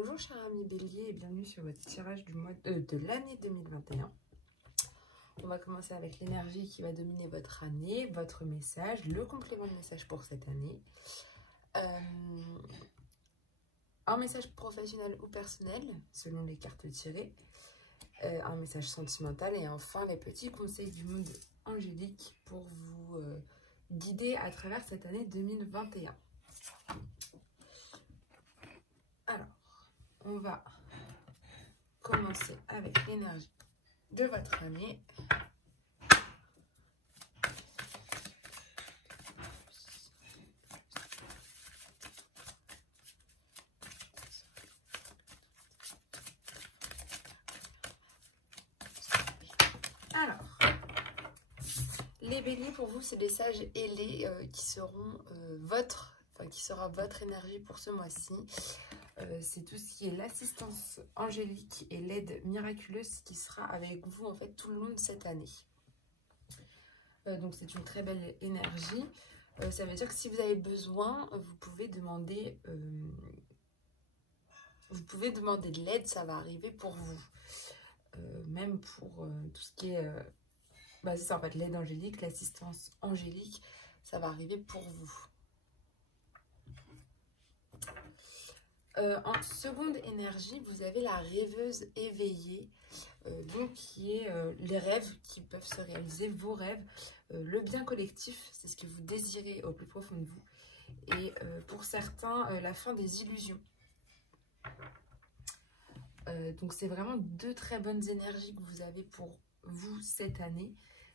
Bonjour chers amis Bélier et bienvenue sur votre tirage du mois de l'année 2021. On va commencer avec l'énergie qui va dominer votre année, votre message, le complément de message pour cette année. Un message professionnel ou personnel selon les cartes tirées. Un message sentimental et enfin les petits conseils du monde angélique pour vous guider à travers cette année 2021. Alors, on va commencer avec l'énergie de votre année. Alors, les béliers pour vous, c'est des sages ailés qui seront qui sera votre énergie pour ce mois-ci. C'est tout ce qui est l'assistance angélique et l'aide miraculeuse qui sera avec vous en fait tout le long de cette année. Donc c'est une très belle énergie. Ça veut dire que si vous avez besoin, vous pouvez demander de l'aide, ça va arriver pour vous. Même pour tout ce qui est c'est ça en fait, l'aide angélique, l'assistance angélique, ça va arriver pour vous. En seconde énergie, vous avez la rêveuse éveillée, donc qui est les rêves qui peuvent se réaliser, vos rêves, le bien collectif, c'est ce que vous désirez au plus profond de vous. Et pour certains, la fin des illusions. Donc c'est vraiment deux très bonnes énergies que vous avez pour vous cette année.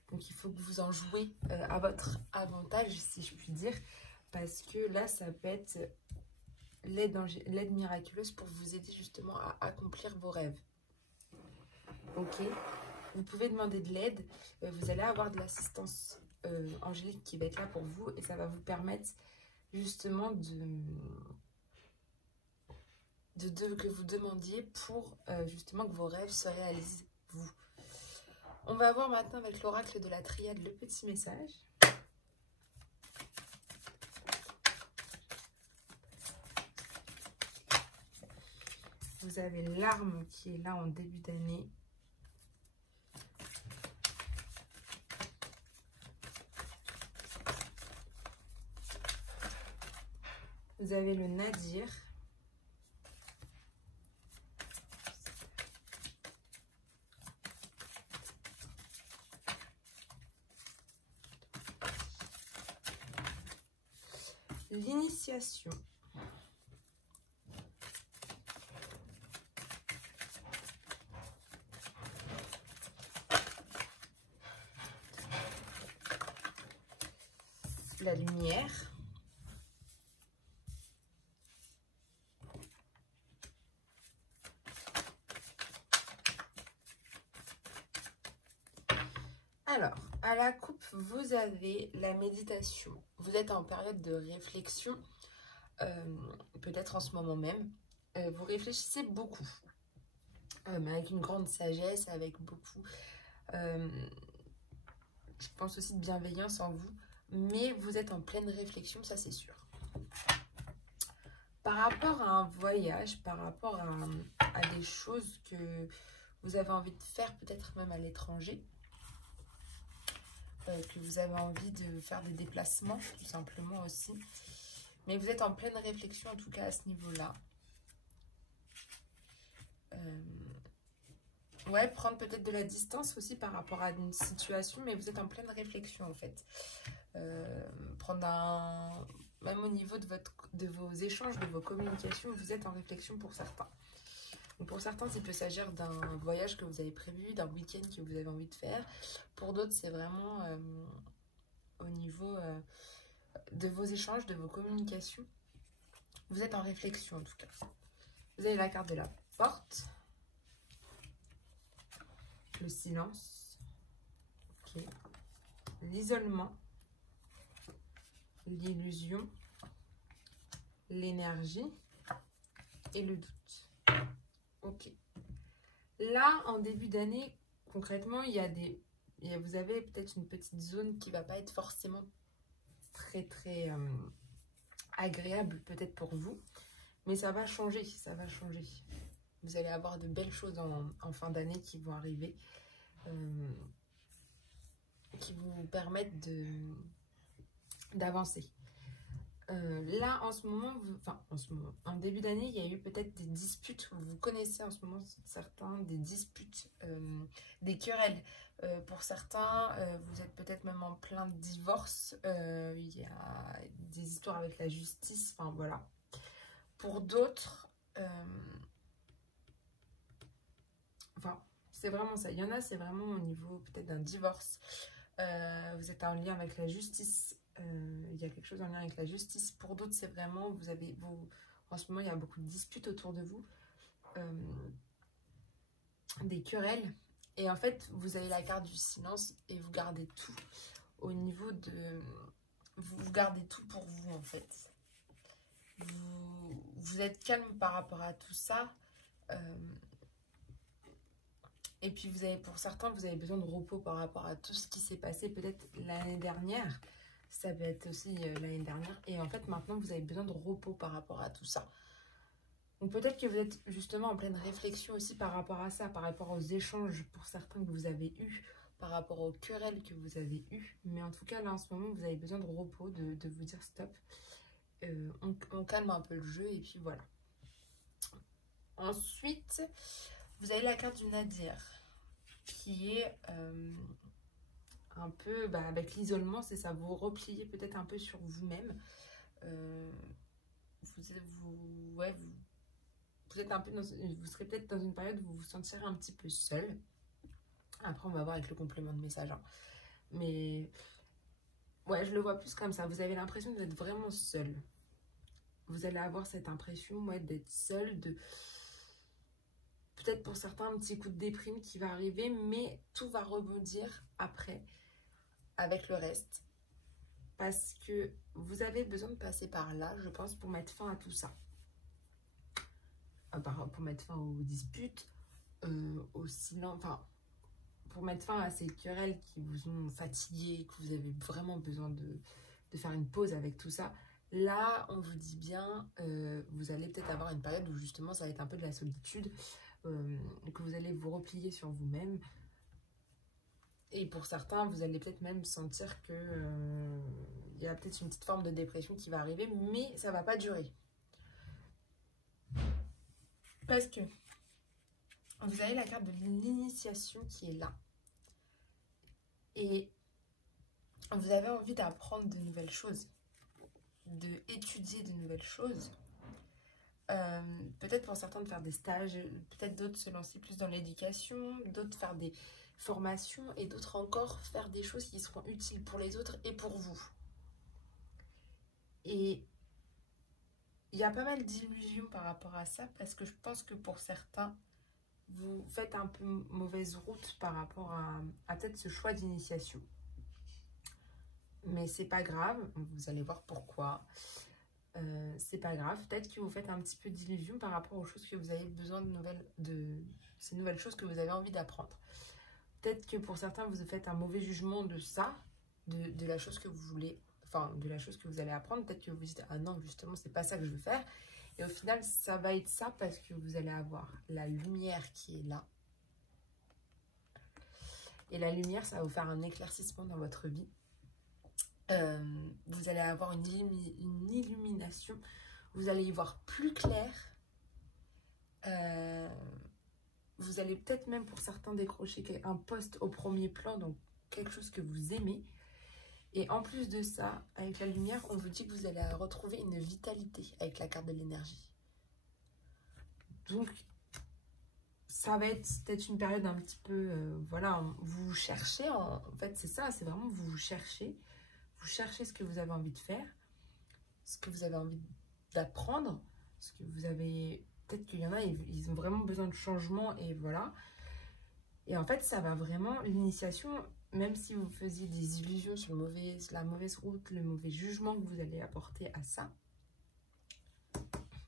Donc il faut que vous en jouez à votre avantage, si je puis dire, parce que là, ça peut être l'aide miraculeuse pour vous aider justement à accomplir vos rêves. Ok, vous pouvez demander de l'aide, vous allez avoir de l'assistance angélique qui va être là pour vous et ça va vous permettre justement que vous demandiez pour justement que vos rêves se réalisent vous. On va voir maintenant avec l'oracle de la triade le petit message. Vous avez l'arme qui est là en début d'année. Vous avez le nadir. L'initiation. La lumière. Alors, à la coupe, vous avez la méditation. Vous êtes en période de réflexion, peut-être en ce moment même. Vous réfléchissez beaucoup, mais avec une grande sagesse, avec beaucoup, je pense aussi de bienveillance en vous. Mais vous êtes en pleine réflexion, ça c'est sûr. Par rapport à un voyage, par rapport à des choses que vous avez envie de faire, peut-être même à l'étranger, que vous avez envie de faire des déplacements, tout simplement aussi. Mais vous êtes en pleine réflexion, en tout cas à ce niveau-là. Ouais, prendre peut-être de la distance aussi par rapport à une situation, mais vous êtes en pleine réflexion en fait. Même au niveau de vos échanges, de vos communications, vous êtes en réflexion pour certains. Donc pour certains, il peut s'agir d'un voyage que vous avez prévu, d'un week-end que vous avez envie de faire. Pour d'autres, c'est vraiment au niveau de vos échanges, de vos communications. Vous êtes en réflexion en tout cas. Vous avez la carte de la porte. Le silence. Ok. L'isolement. L'illusion. L'énergie. Et le doute. Ok. Là, en début d'année, concrètement, vous avez peut-être une petite zone qui ne va pas être forcément très agréable peut-être pour vous. Mais ça va changer, ça va changer. Vous allez avoir de belles choses en fin d'année qui vont arriver, qui vont vous permettre d'avancer. Là, en ce moment, en début d'année, il y a eu peut-être des disputes. Vous connaissez en ce moment certains, des disputes, des querelles. Pour certains, vous êtes peut-être même en plein divorce. Il y a des histoires avec la justice. Enfin, voilà. Pour d'autres, c'est vraiment ça. Il y en a, c'est vraiment au niveau peut-être d'un divorce. Vous êtes en lien avec la justice. Il y a quelque chose en lien avec la justice. Pour d'autres, c'est vraiment, en ce moment, il y a beaucoup de disputes autour de vous, des querelles. Et en fait, vous avez la carte du silence et vous gardez tout au niveau de... Vous gardez tout pour vous, en fait. Vous êtes calme par rapport à tout ça. Et puis, pour certains, vous avez besoin de repos par rapport à tout ce qui s'est passé peut-être l'année dernière. Ça peut être aussi l'année dernière. Et en fait, maintenant, vous avez besoin de repos par rapport à tout ça. Donc, peut-être que vous êtes justement en pleine réflexion aussi par rapport à ça, par rapport aux échanges pour certains que vous avez eus, par rapport aux querelles que vous avez eues. Mais en tout cas, là, en ce moment, vous avez besoin de repos, de vous dire stop. On calme un peu le jeu et puis voilà. Ensuite, vous avez la carte du Nadir qui est... un peu avec l'isolement, c'est ça, vous repliez peut-être un peu sur vous-même. Vous êtes un peu vous serez peut-être dans une période où vous vous sentirez un petit peu seul. Après, on va voir avec le complément de message. Hein. Mais ouais, je le vois plus comme ça. Vous avez l'impression d'être vraiment seul. Vous allez avoir cette impression d'être seul, peut-être pour certains un petit coup de déprime qui va arriver, mais tout va rebondir après avec le reste. Parce que vous avez besoin de passer par là, je pense, pour mettre fin à tout ça. Pour mettre fin aux disputes, au silence, pour mettre fin à ces querelles qui vous ont fatigué, que vous avez vraiment besoin de faire une pause avec tout ça. Là, on vous dit bien, vous allez peut-être avoir une période où justement ça va être un peu de la solitude, que vous allez vous replier sur vous-même. Et pour certains, vous allez peut-être même sentir que il y a peut-être une petite forme de dépression qui va arriver, mais ça ne va pas durer. Parce que vous avez la carte de l'initiation qui est là. Et vous avez envie d'apprendre de nouvelles choses, d'étudier de nouvelles choses. Peut-être pour certains de faire des stages, peut-être d'autres se lancer plus dans l'éducation, d'autres faire des formations et d'autres encore faire des choses qui seront utiles pour les autres et pour vous. Et il y a pas mal d'illusions par rapport à ça parce que je pense que pour certains, vous faites un peu mauvaise route par rapport à peut-être ce choix d'initiation. Mais c'est pas grave, vous allez voir pourquoi. C'est pas grave, peut-être que vous faites un petit peu d'illusion par rapport aux choses que vous avez besoin de ces nouvelles choses que vous avez envie d'apprendre. Peut-être que pour certains, vous faites un mauvais jugement de ça, de la chose que vous voulez, de la chose que vous allez apprendre. Peut-être que vous dites, ah non, justement, c'est pas ça que je veux faire. Et au final, ça va être ça parce que vous allez avoir la lumière qui est là. Et la lumière, ça va vous faire un éclaircissement dans votre vie. Vous allez avoir une illumination. Vous allez y voir plus clair. Vous allez peut-être même pour certains décrocher un poste au premier plan, donc quelque chose que vous aimez. Et en plus de ça, avec la lumière, on vous dit que vous allez retrouver une vitalité avec la carte de l'énergie. Donc, ça va être peut-être une période un petit peu, vous cherchez, en fait c'est ça, c'est vraiment vous cherchez. Vous cherchez ce que vous avez envie de faire, ce que vous avez envie d'apprendre, ce que vous avez... Peut-être qu'il y en a, ils ont vraiment besoin de changement et voilà. Et en fait, ça va vraiment, l'initiation, même si vous faisiez des illusions sur la mauvaise route, le mauvais jugement que vous allez apporter à ça,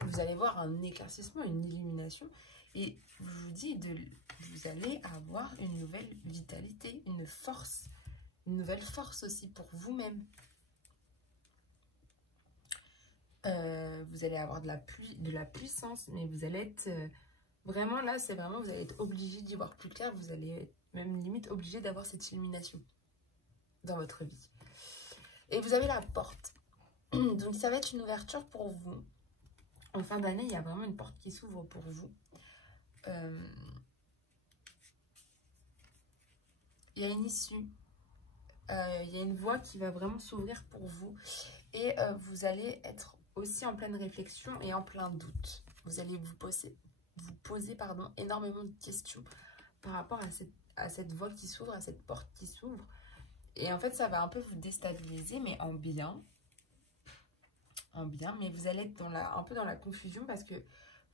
vous allez voir un éclaircissement, une illumination. Et je vous dis, vous allez avoir une nouvelle vitalité, une force, une nouvelle force aussi pour vous-même. Vous allez avoir de la puissance, mais vous allez être vraiment là, c'est vraiment, vous allez être obligé d'y voir plus clair, vous allez être même limite obligé d'avoir cette illumination dans votre vie. Et vous avez la porte. Donc ça va être une ouverture pour vous. En fin d'année, il y a vraiment une porte qui s'ouvre pour vous. Il y a une issue. Il y a une voie qui va vraiment s'ouvrir pour vous. Et vous allez être aussi en pleine réflexion et en plein doute. Vous allez vous poser énormément de questions par rapport à cette voie qui s'ouvre, à cette porte qui s'ouvre. Et en fait, ça va un peu vous déstabiliser, mais en bien. Mais vous allez être un peu dans la confusion parce que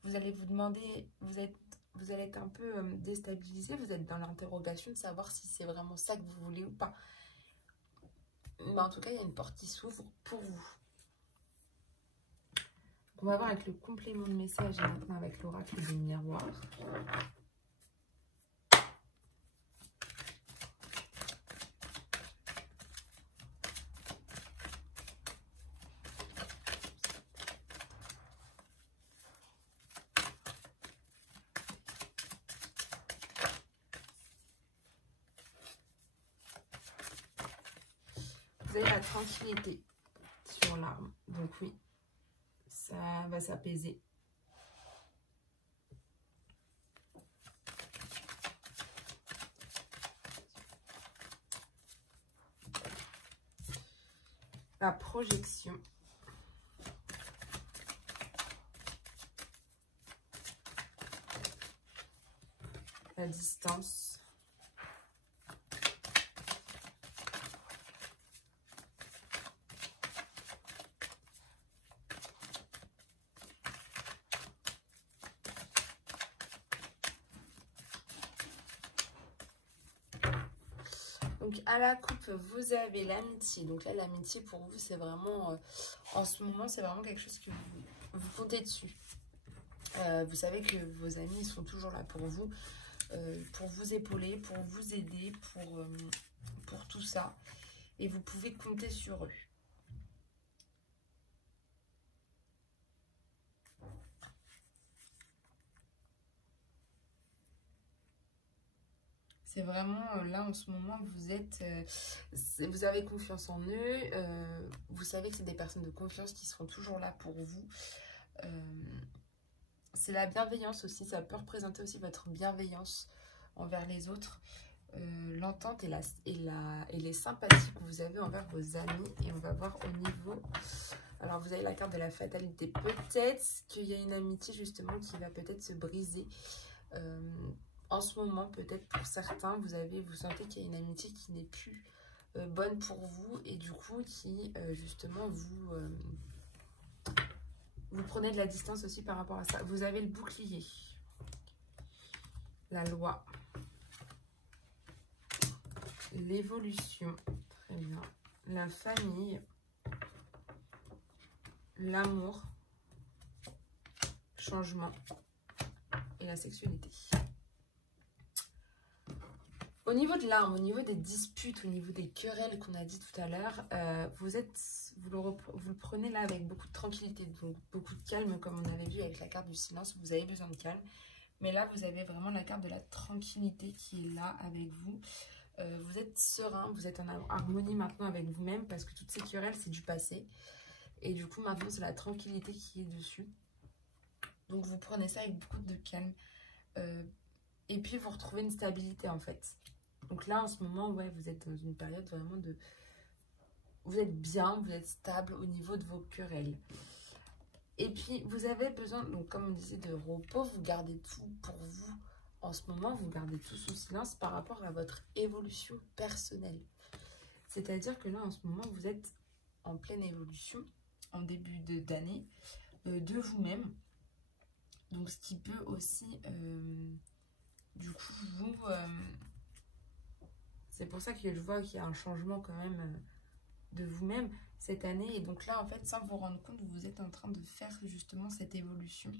vous allez vous demander, vous allez être un peu déstabilisé, vous êtes dans l'interrogation de savoir si c'est vraiment ça que vous voulez ou pas. Mais en tout cas, il y a une porte qui s'ouvre pour vous. On va voir avec le complément de message et maintenant avec l'oracle du miroir. Vous avez la tranquillité sur l'arme. Donc oui, ça va s'apaiser. La projection. La distance. Donc à la coupe, vous avez l'amitié. Donc là, l'amitié pour vous, c'est vraiment, en ce moment, c'est vraiment quelque chose que vous comptez dessus. Vous savez que vos amis sont toujours là pour vous épauler, pour vous aider, pour tout ça. Et vous pouvez compter sur eux. C'est vraiment, là en ce moment, vous avez confiance en eux. Vous savez que c'est des personnes de confiance qui seront toujours là pour vous. C'est la bienveillance aussi. Ça peut représenter aussi votre bienveillance envers les autres. L'entente et les sympathies que vous avez envers vos amis. Et on va voir au niveau... Alors, vous avez la carte de la fatalité. Peut-être qu'il y a une amitié justement qui va peut-être se briser. En ce moment, peut-être pour certains, vous sentez qu'il y a une amitié qui n'est plus bonne pour vous et du coup qui justement vous prenez de la distance aussi par rapport à ça. Vous avez le bouclier, la loi, l'évolution, très bien, la famille, l'amour, changement et la sexualité. Au niveau de l'arme, au niveau des disputes, au niveau des querelles qu'on a dit tout à l'heure, vous le prenez là avec beaucoup de tranquillité, donc beaucoup de calme comme on avait vu avec la carte du silence, vous avez besoin de calme. Mais là, vous avez vraiment la carte de la tranquillité qui est là avec vous. Vous êtes serein, vous êtes en harmonie maintenant avec vous-même parce que toutes ces querelles, c'est du passé. Et du coup, maintenant, c'est la tranquillité qui est dessus. Donc, vous prenez ça avec beaucoup de calme. Et puis, vous retrouvez une stabilité en fait. Donc là, en ce moment, ouais, vous êtes dans une période vraiment de... Vous êtes bien, vous êtes stable au niveau de vos querelles. Et puis, vous avez besoin, donc comme on disait, de repos. Vous gardez tout pour vous. En ce moment, vous gardez tout sous silence par rapport à votre évolution personnelle. C'est-à-dire que là, en ce moment, vous êtes en pleine évolution, en début d'année, de vous-même. Donc, ce qui peut aussi, du coup, vous... c'est pour ça que je vois qu'il y a un changement quand même de vous-même cette année. Et donc là, en fait, sans vous rendre compte, vous êtes en train de faire justement cette évolution.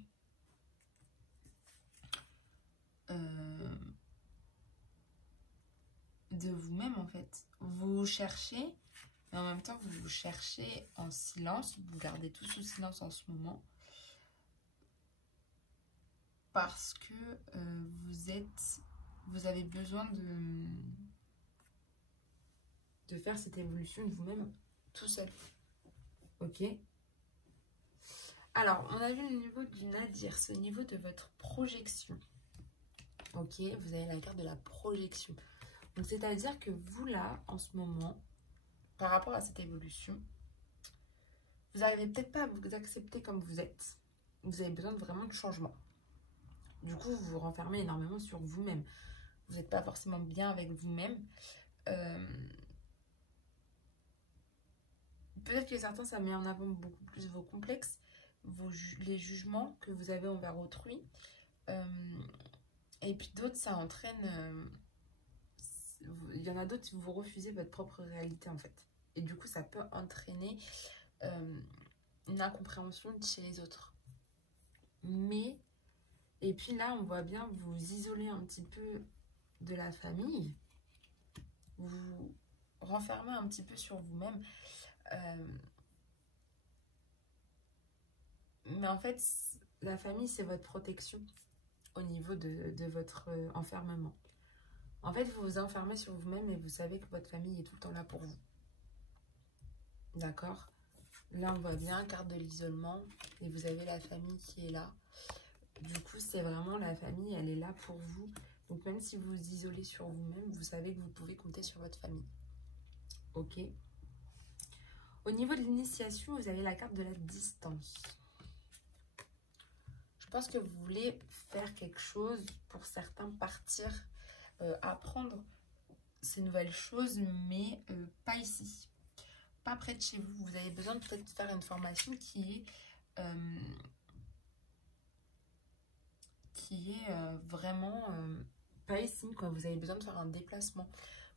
De vous-même, en fait. Vous cherchez Mais en même temps, vous vous cherchez en silence. Vous gardez tout sous silence en ce moment. Parce que vous avez besoin de faire cette évolution de vous-même tout seul. Ok? Alors, on a vu le niveau du nadir, c'est au niveau de votre projection. Ok, vous avez la carte de la projection. Donc, c'est-à-dire que vous, là, en ce moment, par rapport à cette évolution, vous n'arrivez peut-être pas à vous accepter comme vous êtes. Vous avez besoin de vraiment de changement. Du coup, vous vous renfermez énormément sur vous-même. Vous n'êtes pas forcément bien avec vous-même. Peut-être que certains, ça met en avant beaucoup plus vos complexes, les jugements que vous avez envers autrui. Et puis d'autres, ça entraîne... il y en a d'autres, vous refusez votre propre réalité, en fait. Et du coup, ça peut entraîner une incompréhension chez les autres. Mais... Et puis là, on voit bien vous isoler un petit peu de la famille. Vous renfermer un petit peu sur vous-même. Mais en fait, la famille, c'est votre protection au niveau de votre enfermement. En fait, vous vous enfermez sur vous-même et vous savez que votre famille est tout le temps là pour vous. D'accord? Là, on voit bien carte de l'isolement et vous avez la famille qui est là. Du coup, c'est vraiment la famille, elle est là pour vous. Donc, même si vous vous isolez sur vous-même, vous savez que vous pouvez compter sur votre famille. Ok? Au niveau de l'initiation, vous avez la carte de la distance. Je pense que vous voulez faire quelque chose, pour certains, partir, apprendre ces nouvelles choses, mais pas ici. Pas près de chez vous. Vous avez besoin de peut-être faire une formation qui est vraiment pas ici, quoi. Vous avez besoin de faire un déplacement.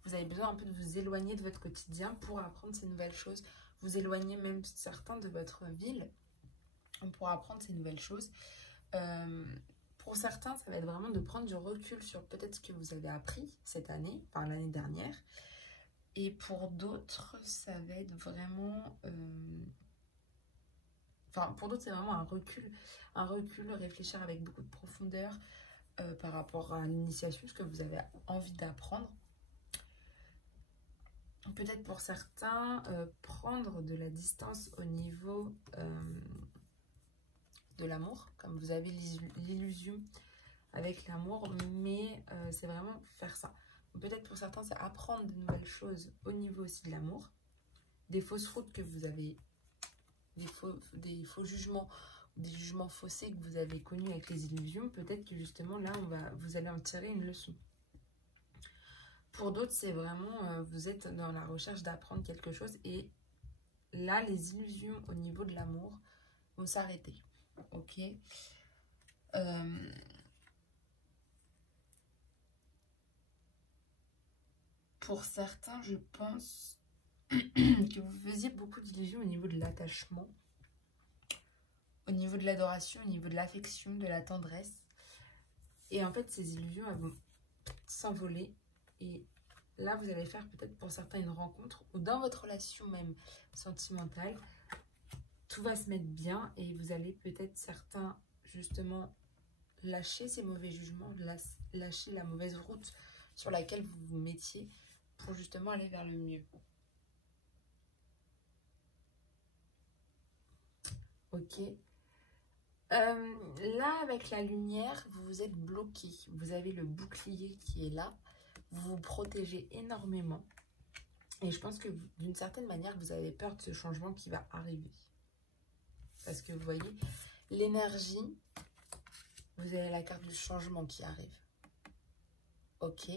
Vous avez besoin un peu de vous éloigner de votre quotidien pour apprendre ces nouvelles choses. Vous éloigner même certains de votre ville pour apprendre ces nouvelles choses. Pour certains, ça va être vraiment de prendre du recul sur peut-être ce que vous avez appris cette année, enfin l'année dernière. Et pour d'autres, ça va être vraiment... Enfin, pour d'autres, c'est vraiment un recul, réfléchir avec beaucoup de profondeur par rapport à l'initiation, ce que vous avez envie d'apprendre. Peut-être pour certains, prendre de la distance au niveau de l'amour, comme vous avez l'illusion avec l'amour, mais c'est vraiment faire ça. Peut-être pour certains, c'est apprendre de nouvelles choses au niveau aussi de l'amour, des fausses routes que vous avez, des faux jugements, des jugements faussés que vous avez connus avec les illusions. Peut-être que justement là, vous allez en tirer une leçon. Pour d'autres, c'est vraiment, vous êtes dans la recherche d'apprendre quelque chose et là, les illusions au niveau de l'amour vont s'arrêter. Ok. Pour certains, je pense que vous faisiez beaucoup d'illusions au niveau de l'attachement, au niveau de l'adoration, au niveau de l'affection, de la tendresse. Et en fait, ces illusions, elles vont s'envoler. Et là, vous allez faire peut-être pour certains une rencontre ou dans votre relation même sentimentale, tout va se mettre bien et vous allez peut-être certains justement lâcher ces mauvais jugements, lâcher la mauvaise route sur laquelle vous vous mettiez pour justement aller vers le mieux. Ok. Là, avec la lumière, vous êtes bloqué. Vous avez le bouclier qui est là. Vous vous protégez énormément. Et je pense que d'une certaine manière, vous avez peur de ce changement qui va arriver. Parce que vous voyez, l'énergie, vous avez la carte du changement qui arrive. Ok.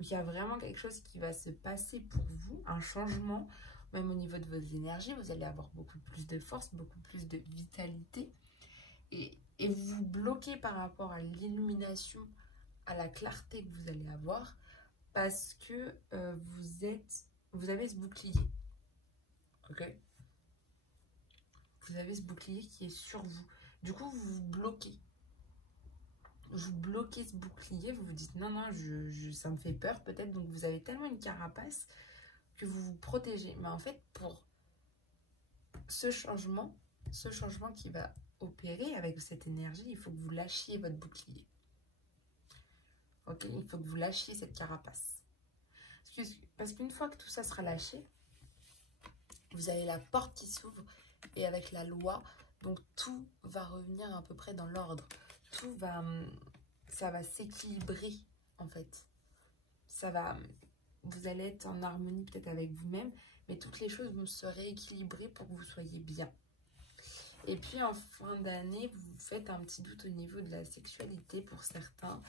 Il y a vraiment quelque chose qui va se passer pour vous, un changement, même au niveau de vos énergies. Vous allez avoir beaucoup plus de force, beaucoup plus de vitalité. Et vous vous bloquez par rapport à l'illumination, à la clarté que vous allez avoir, parce que vous avez ce bouclier. Ok? Vous avez ce bouclier qui est sur vous. Du coup, vous vous bloquez. Vous bloquez ce bouclier, vous vous dites non, non, ça me fait peur peut-être. Donc, vous avez tellement une carapace que vous vous protégez. Mais en fait, pour ce changement qui va opérer avec cette énergie, il faut que vous lâchiez votre bouclier. Ok, il faut que vous lâchiez cette carapace. Parce qu'une fois que tout ça sera lâché, vous avez la porte qui s'ouvre et avec la loi, donc tout va revenir à peu près dans l'ordre. Ça va s'équilibrer en fait. Vous allez être en harmonie peut-être avec vous-même, mais toutes les choses vont se rééquilibrer pour que vous soyez bien. Et puis en fin d'année, vous faites un petit doute au niveau de la sexualité pour certains.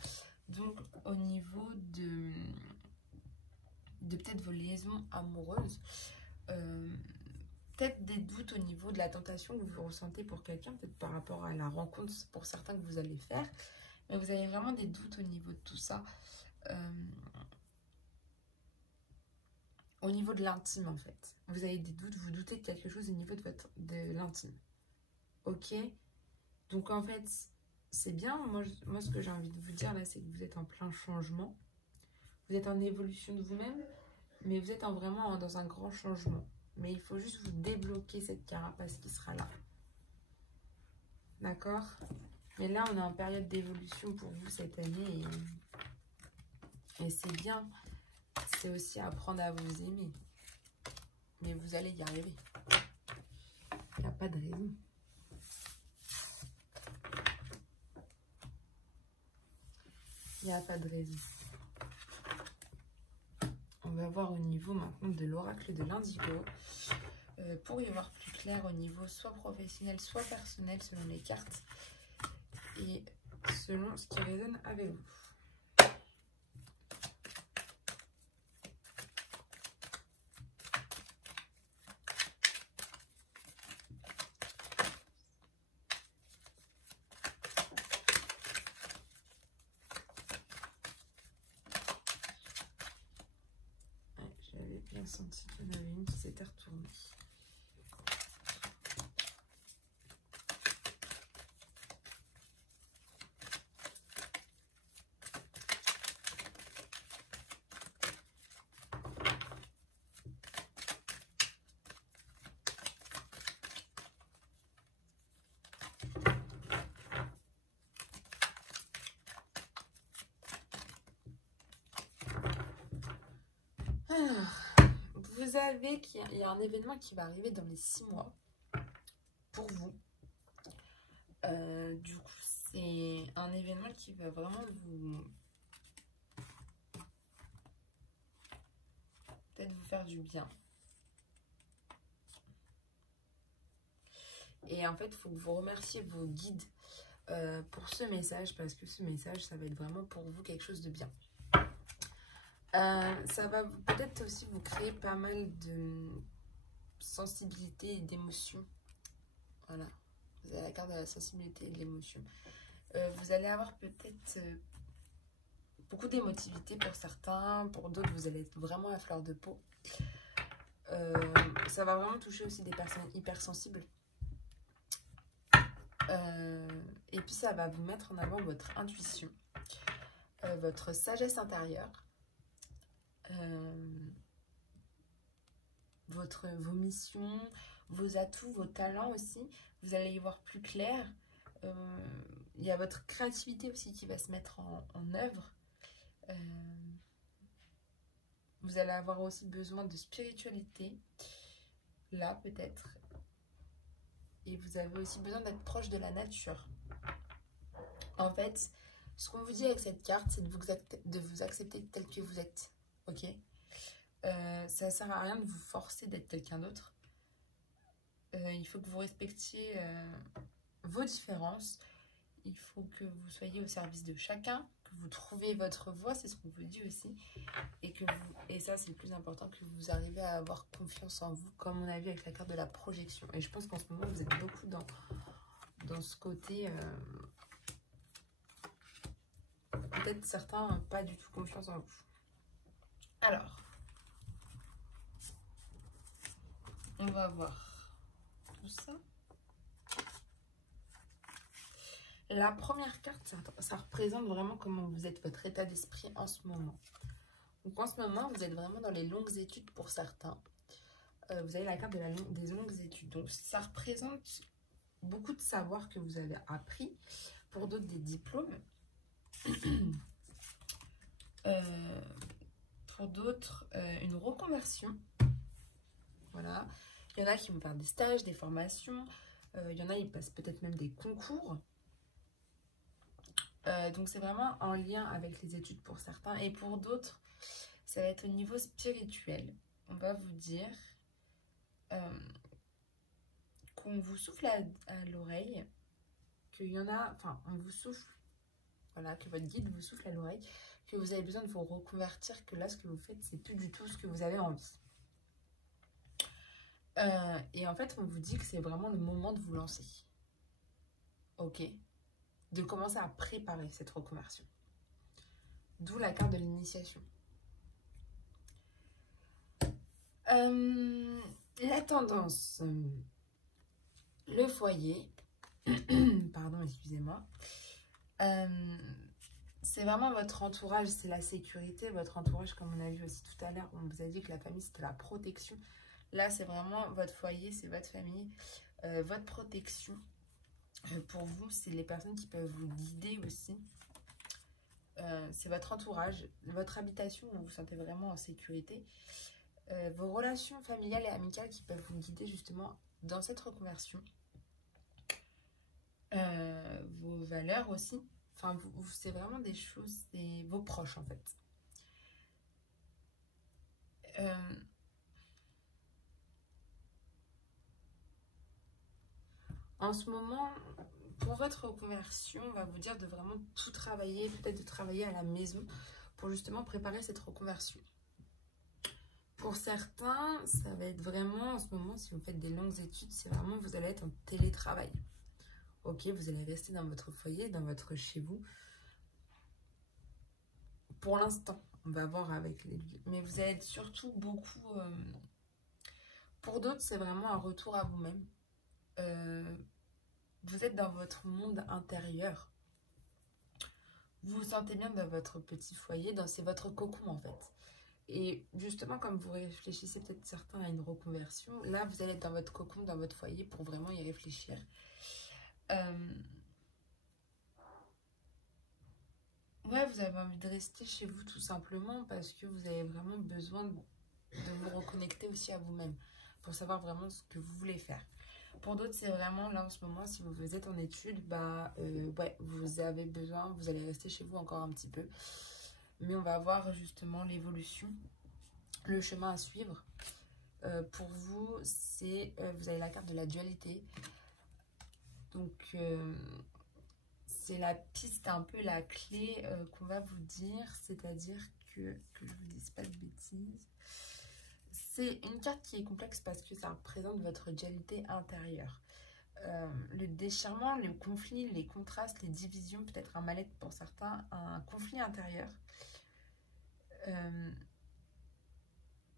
Donc au niveau de peut-être vos liaisons amoureuses, peut-être des doutes au niveau de la tentation que vous ressentez pour quelqu'un, peut-être par rapport à la rencontre pour certains que vous allez faire. Mais vous avez vraiment des doutes au niveau de tout ça. Au niveau de l'intime en fait. Vous avez des doutes, vous doutez de quelque chose au niveau de l'intime. Ok, donc en fait, c'est bien. Moi, ce que j'ai envie de vous dire là, c'est que vous êtes en plein changement. Vous êtes en évolution de vous-même, mais vous êtes vraiment dans un grand changement. Mais il faut juste vous débloquer cette carapace qui sera là. D'accord? Mais là, on est en période d'évolution pour vous cette année. Et c'est bien. C'est aussi apprendre à vous aimer. Mais vous allez y arriver. Il n'y a pas de raison. Il n'y a pas de raison. On va voir au niveau maintenant de l'oracle de l'Indigo. Pour y voir plus clair au niveau soit professionnel, soit personnel, selon les cartes. Et selon ce qui résonne avec vous. J'avais bien senti qu'il y en avait une qui s'était retournée. Alors, vous savez qu'il y a un événement qui va arriver dans les 6 mois pour vous. Du coup, c'est un événement qui va vraiment peut-être vous faire du bien. Et en fait, il faut que vous remerciez vos guides pour ce message, parce que ce message, ça va être vraiment pour vous quelque chose de bien. Ça va peut-être aussi vous créer pas mal de sensibilité et d'émotion. Voilà, vous avez la carte de la sensibilité et de l'émotion. Vous allez avoir peut-être beaucoup d'émotivité pour certains, pour d'autres vous allez être vraiment à fleur de peau. Ça va vraiment toucher aussi des personnes hypersensibles. Et puis ça va vous mettre en avant votre intuition, votre sagesse intérieure, vos missions, vos atouts, vos talents aussi. Vous allez y voir plus clair. Il y a votre créativité aussi qui va se mettre en œuvre. Vous allez avoir aussi besoin de spiritualité, là peut-être. Et vous avez aussi besoin d'être proche de la nature. En fait, ce qu'on vous dit avec cette carte, c'est de vous accepter tel que vous êtes. Ok ? Ça ne sert à rien de vous forcer d'être quelqu'un d'autre. Il faut que vous respectiez vos différences. Il faut que vous soyez au service de chacun, que vous trouviez votre voie, c'est ce qu'on vous dit aussi. Et ça, c'est le plus important, que vous arrivez à avoir confiance en vous, comme on a vu avec la carte de la projection. Et je pense qu'en ce moment, vous êtes beaucoup dans ce côté... peut-être certains n'ont pas du tout confiance en vous. Alors, on va voir tout ça. La première carte, ça représente vraiment comment vous êtes, votre état d'esprit en ce moment. Donc en ce moment, vous êtes vraiment dans les longues études pour certains. Vous avez la carte des longues études. Donc ça représente beaucoup de savoir que vous avez appris. Pour d'autres, des diplômes. Pour d'autres, une reconversion. Voilà. Il y en a qui vont faire des stages, des formations. Il y en a, ils passent peut-être même des concours. Donc c'est vraiment en lien avec les études pour certains. Et pour d'autres, ça va être au niveau spirituel. On va vous dire qu'on vous souffle à l'oreille, qu'il y en a, enfin on vous souffle, voilà, que votre guide vous souffle à l'oreille, que vous avez besoin de vous reconvertir, que là ce que vous faites c'est plus du tout ce que vous avez envie. Et en fait on vous dit que c'est vraiment le moment de vous lancer. Ok, de commencer à préparer cette reconversion. D'où la carte de l'initiation. La tendance, le foyer, pardon, excusez-moi, c'est vraiment votre entourage, c'est la sécurité, votre entourage, comme on a vu aussi tout à l'heure, on vous a dit que la famille c'était la protection. Là c'est vraiment votre foyer, c'est votre famille, votre protection. Pour vous, c'est les personnes qui peuvent vous guider aussi. C'est votre entourage, votre habitation où vous vous sentez vraiment en sécurité. Vos relations familiales et amicales qui peuvent vous guider justement dans cette reconversion. Vos valeurs aussi. Enfin, c'est vraiment des choses, c'est vos proches en fait. En ce moment, pour votre reconversion, on va vous dire de vraiment tout travailler, peut-être de travailler à la maison pour justement préparer cette reconversion. Pour certains, ça va être vraiment, en ce moment, si vous faites des longues études, c'est vraiment, vous allez être en télétravail. Ok, vous allez rester dans votre foyer, dans votre chez vous. Pour l'instant, on va voir avec les lieux. Mais vous allez être surtout beaucoup... Pour d'autres, c'est vraiment un retour à vous-même. Vous êtes dans votre monde intérieur. Vous vous sentez bien dans votre petit foyer, c'est votre cocon en fait. Et justement, comme vous réfléchissez peut-être certains à une reconversion, là, vous allez être dans votre cocon, dans votre foyer pour vraiment y réfléchir. Ouais, vous avez envie de rester chez vous tout simplement parce que vous avez vraiment besoin de vous reconnecter aussi à vous-même pour savoir vraiment ce que vous voulez faire. Pour d'autres, c'est vraiment là en ce moment, si vous êtes en études, ouais, vous avez besoin, vous allez rester chez vous encore un petit peu. Mais on va voir justement l'évolution, le chemin à suivre. Pour vous, vous avez la carte de la dualité. Donc, c'est la piste, un peu la clé qu'on va vous dire. C'est-à-dire que je vous dise pas de bêtises. C'est une carte qui est complexe parce que ça représente votre dualité intérieure. Le déchirement, le conflit, les contrastes, les divisions, peut-être un mal-être pour certains, un conflit intérieur.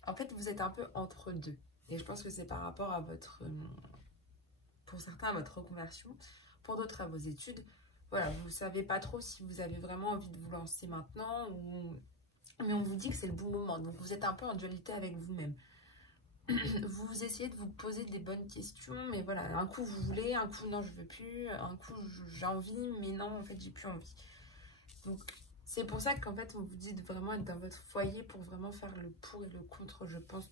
En fait, vous êtes un peu entre deux. Et je pense que c'est par rapport à votre... pour certains, à votre reconversion. Pour d'autres, à vos études. Voilà, vous ne savez pas trop si vous avez vraiment envie de vous lancer maintenant ou... Mais on vous dit que c'est le bon moment. Donc, vous êtes un peu en dualité avec vous-même. Vous essayez de vous poser des bonnes questions, mais voilà, un coup vous voulez, un coup non je veux plus, un coup j'ai envie, mais non en fait j'ai plus envie. Donc c'est pour ça qu'en fait on vous dit de vraiment être dans votre foyer pour vraiment faire le pour et le contre, je pense,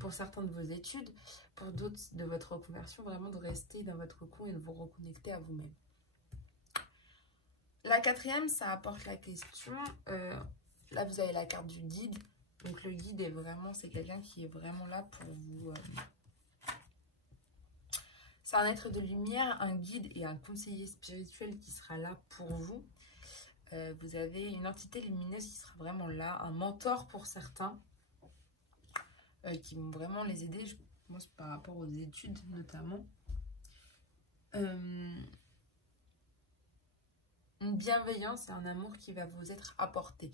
pour certains de vos études, pour d'autres de votre reconversion, vraiment de rester dans votre cocon et de vous reconnecter à vous-même. La quatrième, ça apporte la question, là vous avez la carte du guide. Donc le guide est vraiment, c'est quelqu'un qui est vraiment là pour vous... C'est un être de lumière, un guide et un conseiller spirituel qui sera là pour vous. Vous avez une entité lumineuse qui sera vraiment là, un mentor pour certains, qui vont vraiment les aider, je pense par rapport aux études notamment. Une bienveillance et un amour qui va vous être apporté.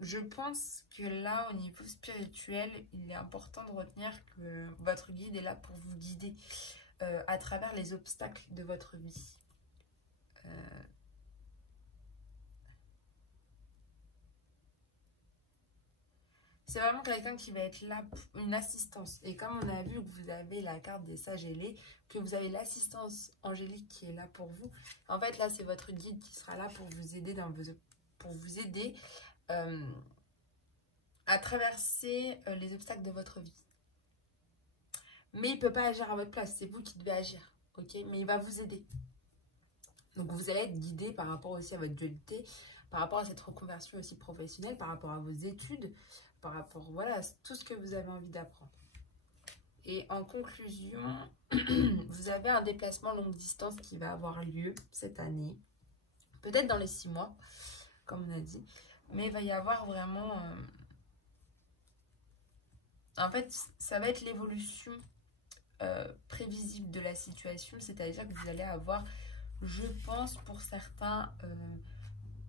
Je pense que là, au niveau spirituel, il est important de retenir que votre guide est là pour vous guider à travers les obstacles de votre vie. c'est vraiment quelqu'un qui va être là pour une assistance. Et comme on a vu que vous avez la carte des sages ailés, que vous avez l'assistance angélique qui est là pour vous, en fait, là, c'est votre guide qui sera là pour vous aider à traverser les obstacles de votre vie. Mais il ne peut pas agir à votre place, c'est vous qui devez agir, ok? Mais il va vous aider. Donc, vous allez être guidé par rapport aussi à votre dualité, par rapport à cette reconversion aussi professionnelle, par rapport à vos études, par rapport, voilà, à tout ce que vous avez envie d'apprendre. Et en conclusion, vous avez un déplacement longue distance qui va avoir lieu cette année, peut-être dans les 6 mois, comme on a dit, mais il va y avoir vraiment... En fait, ça va être l'évolution prévisible de la situation, c'est-à-dire que vous allez avoir, je pense, pour certains,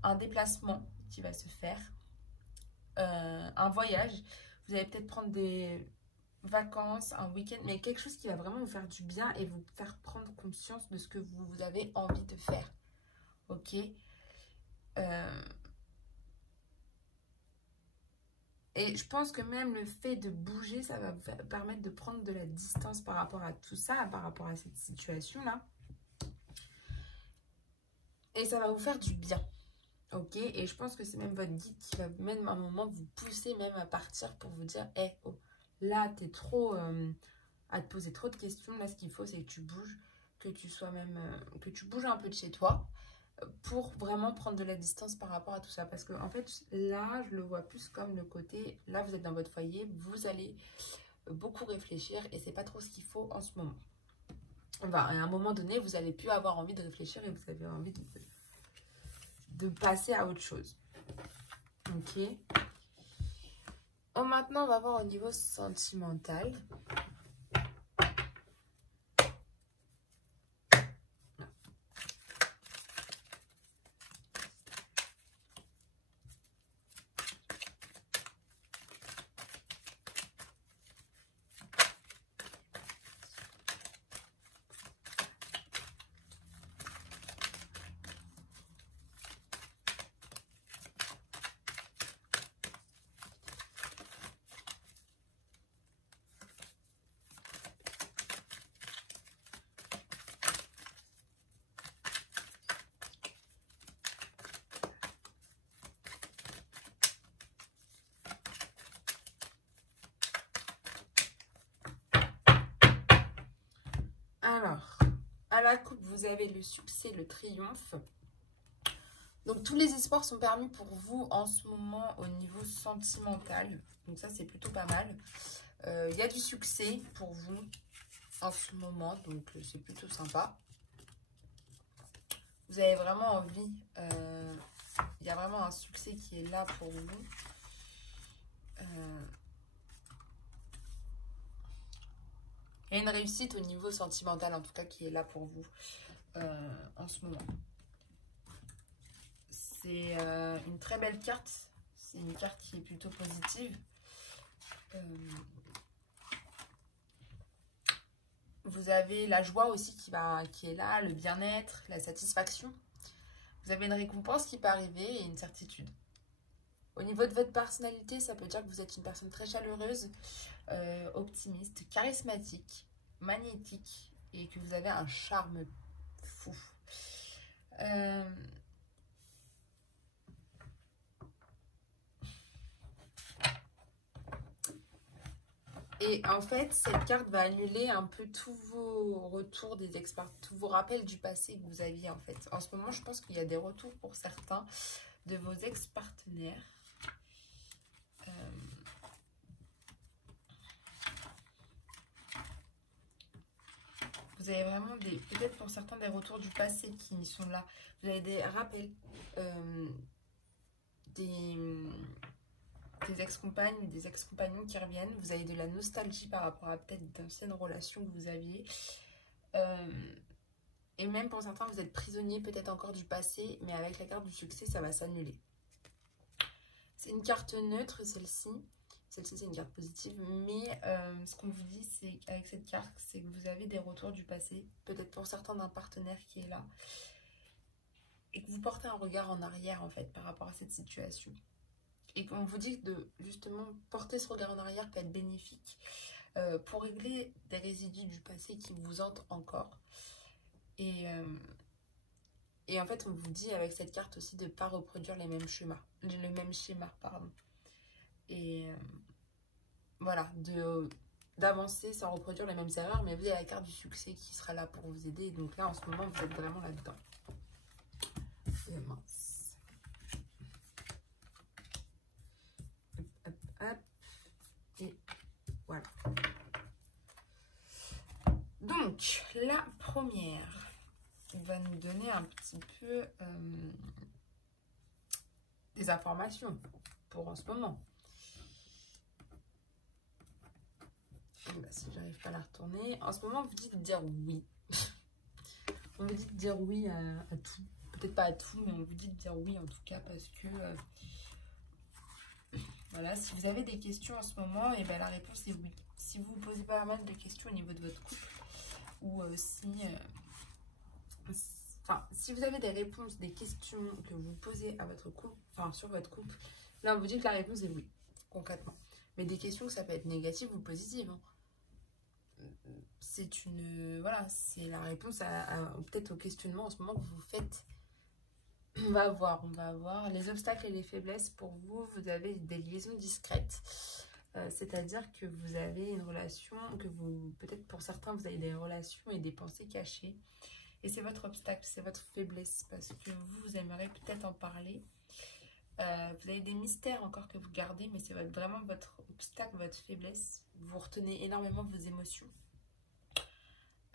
un déplacement qui va se faire, un voyage. Vous allez peut-être prendre des vacances, un week-end, mais quelque chose qui va vraiment vous faire du bien et vous faire prendre conscience de ce que vous avez envie de faire. Ok? Et je pense que même le fait de bouger, ça va vous permettre de prendre de la distance par rapport à tout ça, par rapport à cette situation-là. Et ça va vous faire du bien. Ok? Et je pense que c'est même votre guide qui va même à un moment vous pousser même à partir pour vous dire, hey, oh, là, t'es trop à te poser trop de questions. Là, ce qu'il faut, c'est que tu bouges, que tu sois même, que tu bouges un peu de chez toi pour vraiment prendre de la distance par rapport à tout ça. Parce que en fait, là, je le vois plus comme le côté, là, vous êtes dans votre foyer, vous allez beaucoup réfléchir et c'est pas trop ce qu'il faut en ce moment. Enfin, à un moment donné, vous allez plus avoir envie de réfléchir et vous avez envie de passer à autre chose. Ok. Maintenant, on va voir au niveau sentimental. Alors, à la coupe, vous avez le succès, le triomphe. Donc, tous les espoirs sont permis pour vous en ce moment au niveau sentimental. Donc, ça, c'est plutôt pas mal. Il y a du succès pour vous en ce moment. Donc, c'est plutôt sympa. Vous avez vraiment envie. Il y a vraiment un succès qui est là pour vous. Il y a une réussite au niveau sentimental, en tout cas, qui est là pour vous en ce moment. C'est une très belle carte. C'est une carte qui est plutôt positive. Vous avez la joie aussi qui est là, le bien-être, la satisfaction. Vous avez une récompense qui peut arriver et une certitude. Au niveau de votre personnalité, ça peut dire que vous êtes une personne très chaleureuse, optimiste, charismatique, magnétique et que vous avez un charme fou. Et en fait, cette carte va annuler un peu tous vos retours des experts, tous vos rappels du passé que vous aviez en fait. En ce moment, je pense qu'il y a des retours pour certains de vos ex-partenaires. Vous avez vraiment peut-être pour certains des retours du passé qui sont là. Vous avez des rappels, des ex-compagnes ou des ex-compagnons qui reviennent. Vous avez de la nostalgie par rapport à peut-être d'anciennes relations que vous aviez. Et même pour certains, vous êtes prisonnier peut-être encore du passé, mais avec la carte du succès, ça va s'annuler. C'est une carte neutre, celle-ci. Celle-ci, c'est une carte positive. Mais ce qu'on vous dit, c'est qu'avec cette carte, c'est que vous avez des retours du passé. Peut-être pour certains d'un partenaire qui est là. Et que vous portez un regard en arrière, en fait, par rapport à cette situation. Et qu'on vous dit de justement porter ce regard en arrière peut être bénéfique pour régler des résidus du passé qui vous hantent encore. Et en fait, on vous dit avec cette carte aussi de ne pas reproduire les mêmes schémas, le même schéma, pardon. Et voilà, d'avancer sans reproduire les mêmes erreurs, mais vous avez la carte du succès qui sera là pour vous aider. Donc là, en ce moment, vous êtes vraiment là-dedans. Et mince. Hop, hop. Et voilà. Donc, la première va nous donner un petit peu des informations pour en ce moment. Bah, si j'arrive pas à la retourner. En ce moment, vous dites de dire oui. On vous dit de dire oui à tout. Peut-être pas à tout, mais on vous dit de dire oui en tout cas parce que voilà, si vous avez des questions en ce moment, et ben la réponse est oui. Si vous vous posez pas mal de questions au niveau de votre couple, ou si vous avez des réponses, des questions que vous posez à votre couple, enfin sur votre couple, là on vous dit que la réponse est oui, concrètement. Mais des questions, ça peut être négative ou positive. Hein. C'est une... Voilà, c'est la réponse peut-être au questionnement en ce moment que vous faites. On va voir. Les obstacles et les faiblesses, pour vous, vous avez des liaisons discrètes. C'est-à-dire que vous avez une relation, peut-être pour certains, vous avez des relations et des pensées cachées. Et c'est votre obstacle, c'est votre faiblesse, parce que vous aimeriez peut-être en parler. Vous avez des mystères encore que vous gardez, mais c'est vraiment votre obstacle, votre faiblesse. Vous retenez énormément vos émotions.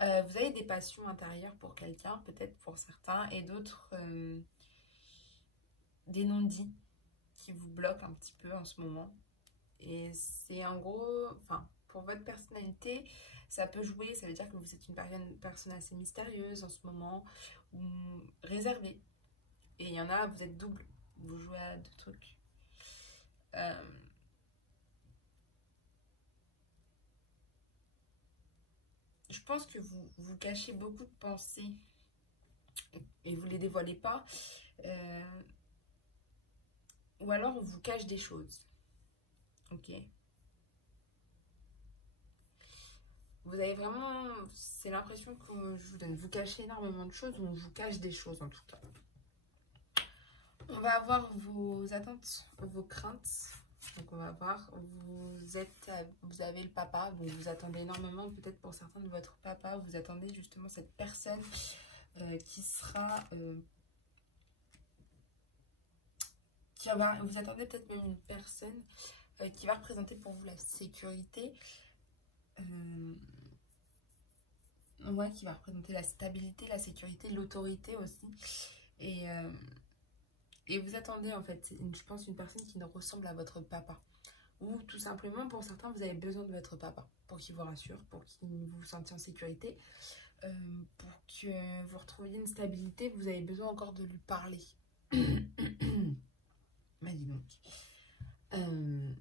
Vous avez des passions intérieures pour quelqu'un, peut-être pour certains, et d'autres, des non-dits qui vous bloquent un petit peu en ce moment. Et c'est en gros, enfin, pour votre personnalité, ça peut jouer, ça veut dire que vous êtes une personne assez mystérieuse en ce moment, ou réservée. Et il y en a, vous êtes double, vous jouez à deux trucs. Je pense que vous cachez beaucoup de pensées et vous ne les dévoilez pas. Ou alors on vous cache des choses. Ok. Vous avez vraiment, c'est l'impression que je vous donne. Vous cachez énormément de choses ou on vous cache des choses en tout cas. On va avoir vos attentes, vos craintes. Donc on va voir, vous avez le papa, donc vous attendez énormément, peut-être pour certains de votre papa, vous attendez justement cette personne qui sera... vous attendez peut-être même une personne qui va représenter pour vous la sécurité, qui va représenter la stabilité, la sécurité, l'autorité aussi. Et vous attendez en fait, je pense, une personne qui nous ressemble à votre papa. Ou tout simplement, pour certains, vous avez besoin de votre papa pour qu'il vous rassure, pour qu'il vous sente en sécurité, pour que vous retrouviez une stabilité. Vous avez besoin encore de lui parler. Bah dis donc.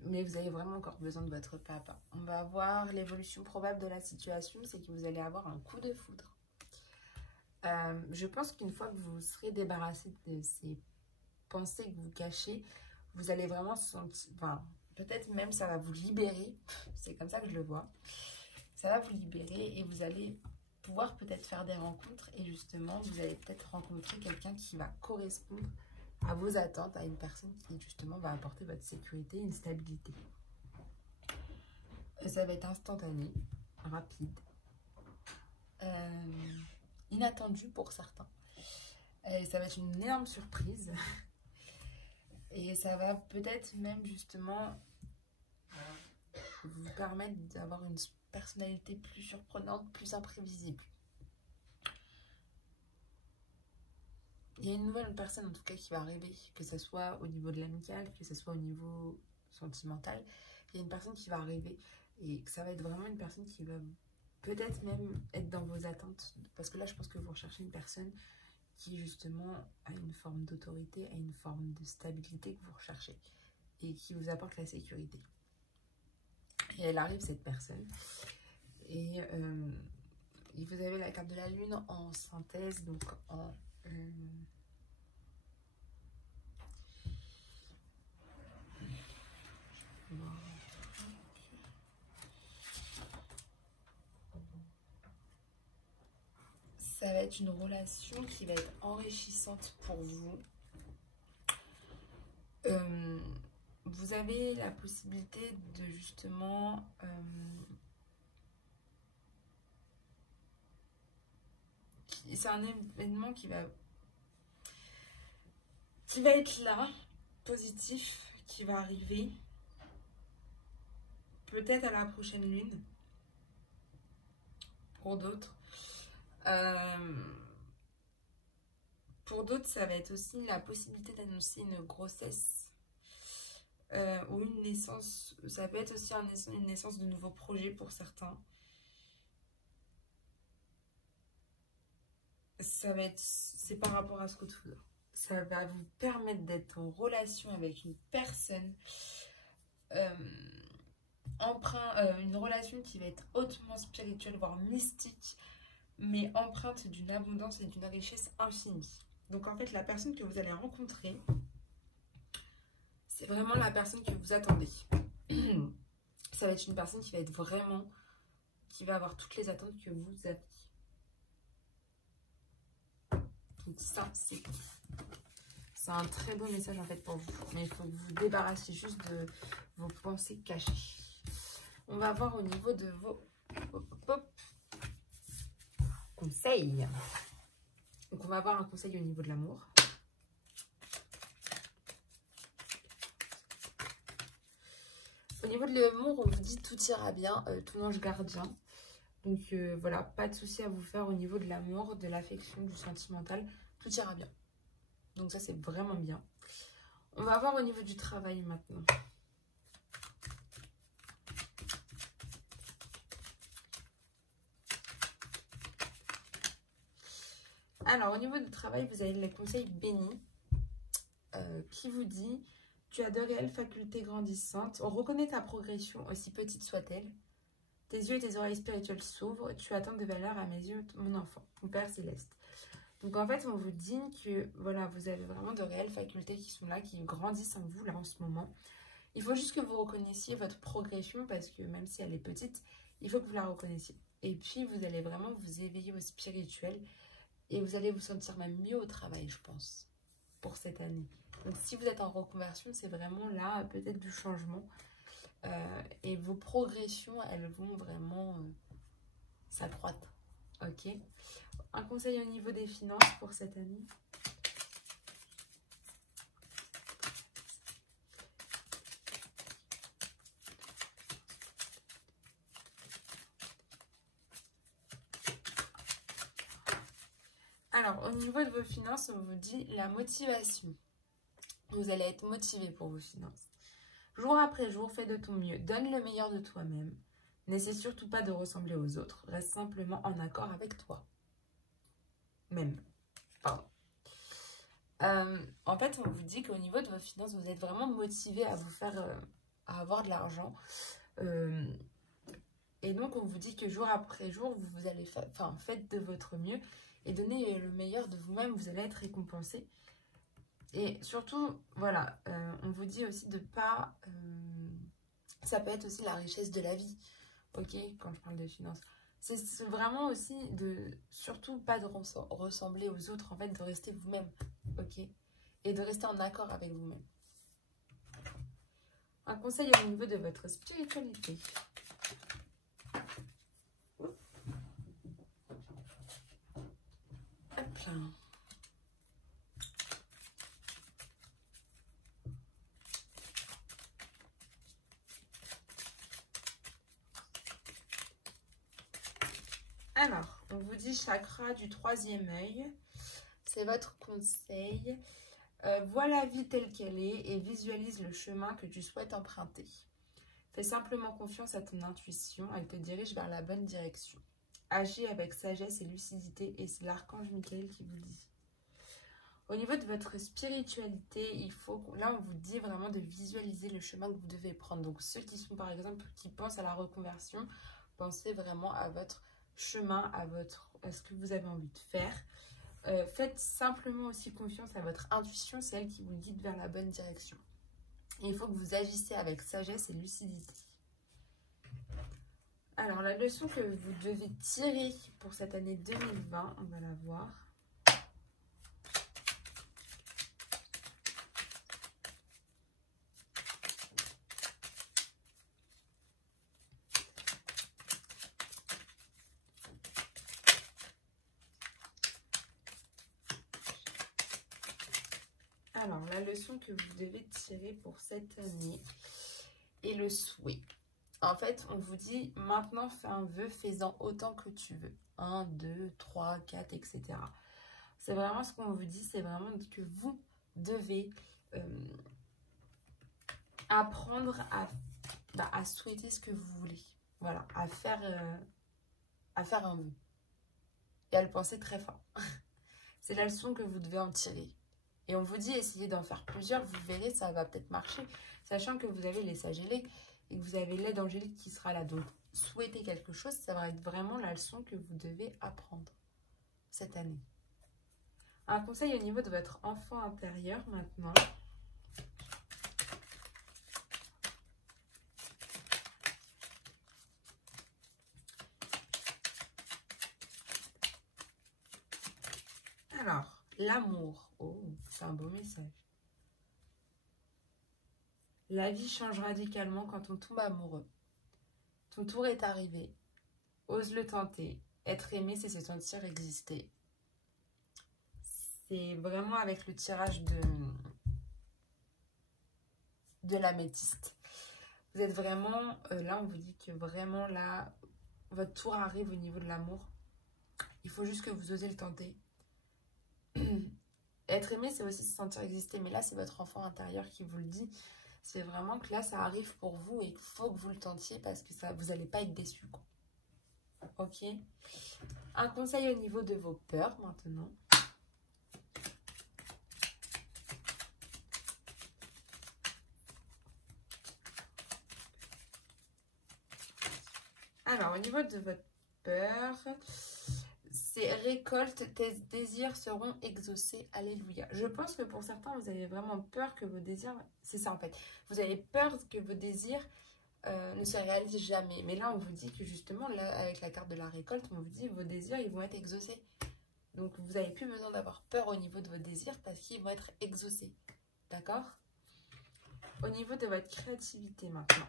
Mais vous avez vraiment encore besoin de votre papa. On va voir l'évolution probable de la situation, c'est que vous allez avoir un coup de foudre. Je pense qu'une fois que vous serez débarrassé de ces pensées que vous cachez, vous allez vraiment sentir... Enfin, peut-être même ça va vous libérer. C'est comme ça que je le vois. Ça va vous libérer et vous allez pouvoir peut-être faire des rencontres. Et justement, vous allez peut-être rencontrer quelqu'un qui va correspondre à vos attentes, à une personne qui justement va apporter votre sécurité, une stabilité. Ça va être instantané, rapide, inattendu pour certains. Ça va être une énorme surprise. Et ça va peut-être même justement vous permettre d'avoir une personnalité plus surprenante, plus imprévisible. Il y a une nouvelle personne en tout cas qui va arriver, que ce soit au niveau de l'amical, que ce soit au niveau sentimental. Il y a une personne qui va arriver et ça va être vraiment une personne qui va peut-être même être dans vos attentes. Parce que là, je pense que vous recherchez une personne qui justement a une forme d'autorité, a une forme de stabilité que vous recherchez et qui vous apporte la sécurité. Et elle arrive, cette personne. Et vous avez la carte de la lune en synthèse, donc en... Ça va être une relation qui va être enrichissante pour vous. Vous avez la possibilité de justement c'est un événement qui va être là, positif, qui va arriver peut-être à la prochaine lune pour d'autres. Pour d'autres, ça va être aussi la possibilité d'annoncer une grossesse ou une naissance. Ça peut être aussi une naissance de nouveaux projets pour certains. C'est par rapport à ce coup de foudre. Ça va vous permettre d'être en relation avec une personne, une relation qui va être hautement spirituelle, voire mystique, mais empreinte d'une abondance et d'une richesse infinie. Donc en fait, la personne que vous allez rencontrer, c'est vraiment la personne que vous attendez. Ça va être une personne qui va être vraiment, qui va avoir toutes les attentes que vous avez. Donc ça, c'est un très beau message en fait pour vous. Mais il faut que vous vous débarrassiez juste de vos pensées cachées. On va voir au niveau de vos conseils. Donc on va avoir un conseil au niveau de l'amour. Au niveau de l'amour, on vous dit tout ira bien, tout ange gardien. Donc voilà, pas de souci à vous faire au niveau de l'amour, de l'affection, du sentimental. Tout ira bien. Donc ça, c'est vraiment bien. On va voir au niveau du travail maintenant. Alors, au niveau du travail, vous avez le conseil béni qui vous dit « Tu as de réelles facultés grandissantes. On reconnaît ta progression, aussi petite soit-elle. Tes yeux et tes oreilles spirituelles s'ouvrent. Tu atteins de valeur à mes yeux, mon enfant, mon Père Céleste. » Donc, en fait, on vous dit que voilà, vous avez vraiment de réelles facultés qui sont là, qui grandissent en vous, là, en ce moment. Il faut juste que vous reconnaissiez votre progression parce que même si elle est petite, il faut que vous la reconnaissiez. Et puis, vous allez vraiment vous éveiller au spirituel et vous allez vous sentir même mieux au travail, je pense, pour cette année. Donc, si vous êtes en reconversion, c'est vraiment là, peut-être du changement. Et vos progressions, elles vont vraiment s'accroître. Ok. Un conseil au niveau des finances pour cette année. Alors, au niveau de vos finances, on vous dit la motivation. Vous allez être motivé pour vos finances. Jour après jour, fais de ton mieux. Donne le meilleur de toi-même. N'essaie surtout pas de ressembler aux autres. Reste simplement en accord avec toi. Même. Pardon. En fait, on vous dit qu'au niveau de vos finances, vous êtes vraiment motivé à vous faire, à avoir de l'argent. Et donc, on vous dit que jour après jour, vous allez faites de votre mieux et donnez le meilleur de vous-même. Vous allez être récompensé. Et surtout, voilà, on vous dit aussi de pas... ça peut être aussi la richesse de la vie, ok, quand je parle de finances. C'est vraiment aussi de, surtout pas de ressembler aux autres, en fait, de rester vous-même, ok, et de rester en accord avec vous-même. Un conseil au niveau de votre spiritualité. Hop là. Alors, on vous dit chakra du 3e œil. C'est votre conseil. Vois la vie telle qu'elle est et visualise le chemin que tu souhaites emprunter. Fais simplement confiance à ton intuition, elle te dirige vers la bonne direction. Agis avec sagesse et lucidité et c'est l'archange Michael qui vous le dit. Au niveau de votre spiritualité, il faut, là on vous dit vraiment de visualiser le chemin que vous devez prendre. Donc ceux qui sont par exemple, qui pensent à la reconversion, pensez vraiment à votre chemin, à ce que vous avez envie de faire. Faites simplement aussi confiance à votre intuition, c'est elle qui vous guide vers la bonne direction. Et il faut que vous agissez avec sagesse et lucidité. Alors, la leçon que vous devez tirer pour cette année 2020, on va la voir. Alors, la leçon que vous devez tirer pour cette année est le souhait. En fait, on vous dit, maintenant, fais un vœu, fais-en autant que tu veux. 1, 2, 3, 4, etc. C'est vraiment ce qu'on vous dit, c'est vraiment que vous devez apprendre à souhaiter ce que vous voulez. Voilà, à faire un vœu. Et à le penser très fort. C'est la leçon que vous devez en tirer. Et on vous dit, essayez d'en faire plusieurs, vous verrez, ça va peut-être marcher. Sachant que vous avez les sages ailés et que vous avez l'aide angélique qui sera là. Donc, souhaiter quelque chose, ça va être vraiment la leçon que vous devez apprendre cette année. Un conseil au niveau de votre enfant intérieur maintenant. Alors, l'amour. Oh, c'est un beau message. La vie change radicalement quand on tombe amoureux. Ton tour est arrivé. Ose le tenter. Être aimé, c'est se sentir exister. C'est vraiment avec le tirage de l'améthyste. Vous êtes vraiment, là on vous dit que vraiment là, votre tour arrive au niveau de l'amour. Il faut juste que vous osez le tenter. Être aimé, c'est aussi se sentir exister. Mais là, c'est votre enfant intérieur qui vous le dit. C'est vraiment que là, ça arrive pour vous et il faut que vous le tentiez parce que ça, vous n'allez pas être déçu. Ok. Un conseil au niveau de vos peurs maintenant. Alors, au niveau de votre peur, c'est récolte, tes désirs seront exaucés. Alléluia. Je pense que pour certains, vous avez vraiment peur que vos désirs... C'est ça en fait. Vous avez peur que vos désirs ne se réalisent jamais. Mais là, on vous dit que justement, là, avec la carte de la récolte, on vous dit que vos désirs, ils vont être exaucés. Donc, vous n'avez plus besoin d'avoir peur au niveau de vos désirs parce qu'ils vont être exaucés. D'accord? Au niveau de votre créativité maintenant.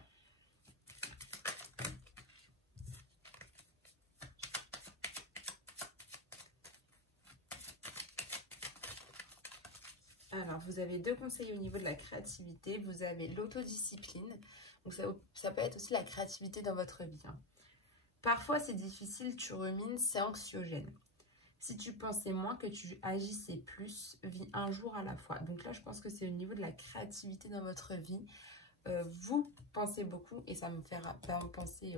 Alors, vous avez deux conseils au niveau de la créativité. Vous avez l'autodiscipline. Donc, ça peut être aussi la créativité dans votre vie. Hein. Parfois, c'est difficile, tu rumines, c'est anxiogène. Si tu pensais moins que tu agissais plus, vis un jour à la fois. Donc là, je pense que c'est au niveau de la créativité dans votre vie. Vous pensez beaucoup et ça me fait penser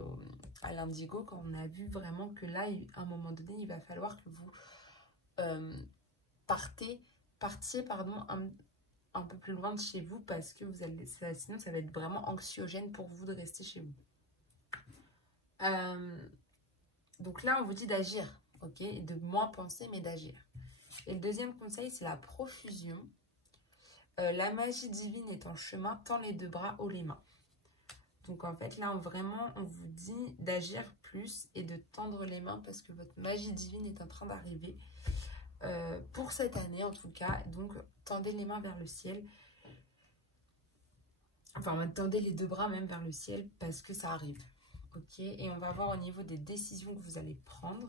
à l'indigo quand on a vu vraiment que là, à un moment donné, il va falloir que vous partiez un peu plus loin de chez vous parce que sinon ça va être vraiment anxiogène pour vous de rester chez vous. Donc là, on vous dit d'agir, ok? Et de moins penser, mais d'agir. Et le deuxième conseil, c'est la profusion. La magie divine est en chemin, tends les deux bras, haut les mains. Donc en fait, là, vraiment, on vous dit d'agir plus et de tendre les mains parce que votre magie divine est en train d'arriver. Pour cette année, en tout cas. Donc, tendez les mains vers le ciel. Enfin, tendez les deux bras même vers le ciel parce que ça arrive. Ok, et on va voir au niveau des décisions que vous allez prendre.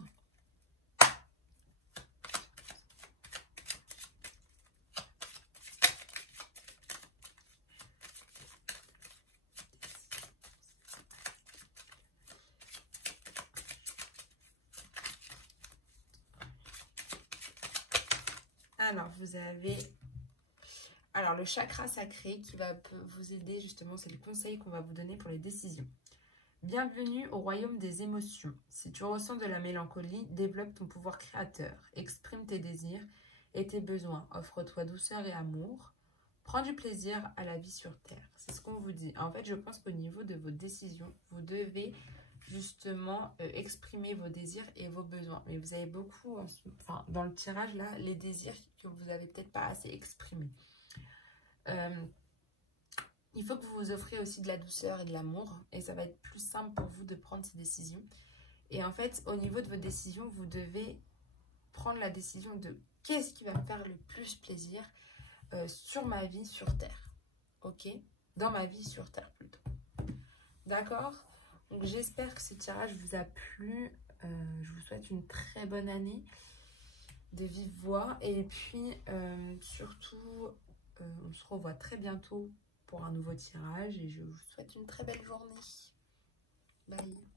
Alors, vous avez le chakra sacré qui va vous aider justement. C'est le conseil qu'on va vous donner pour les décisions. Bienvenue au royaume des émotions. Si tu ressens de la mélancolie, développe ton pouvoir créateur. Exprime tes désirs et tes besoins. Offre-toi douceur et amour. Prends du plaisir à la vie sur Terre. C'est ce qu'on vous dit. En fait, je pense qu'au niveau de vos décisions, vous devez justement exprimer vos désirs et vos besoins. Mais vous avez beaucoup, dans le tirage là, les désirs que vous n'avez peut-être pas assez exprimés. Il faut que vous vous offrez aussi de la douceur et de l'amour. Et ça va être plus simple pour vous de prendre ces décisions. Et en fait, au niveau de vos décisions, vous devez prendre la décision de qu'est-ce qui va me faire le plus plaisir sur ma vie sur Terre. Ok? Dans ma vie sur Terre plutôt. D'accord? Donc j'espère que ce tirage vous a plu. Je vous souhaite une très bonne année de vive voix. Et puis surtout, on se revoit très bientôt pour un nouveau tirage. Et je vous souhaite une très belle journée. Bye!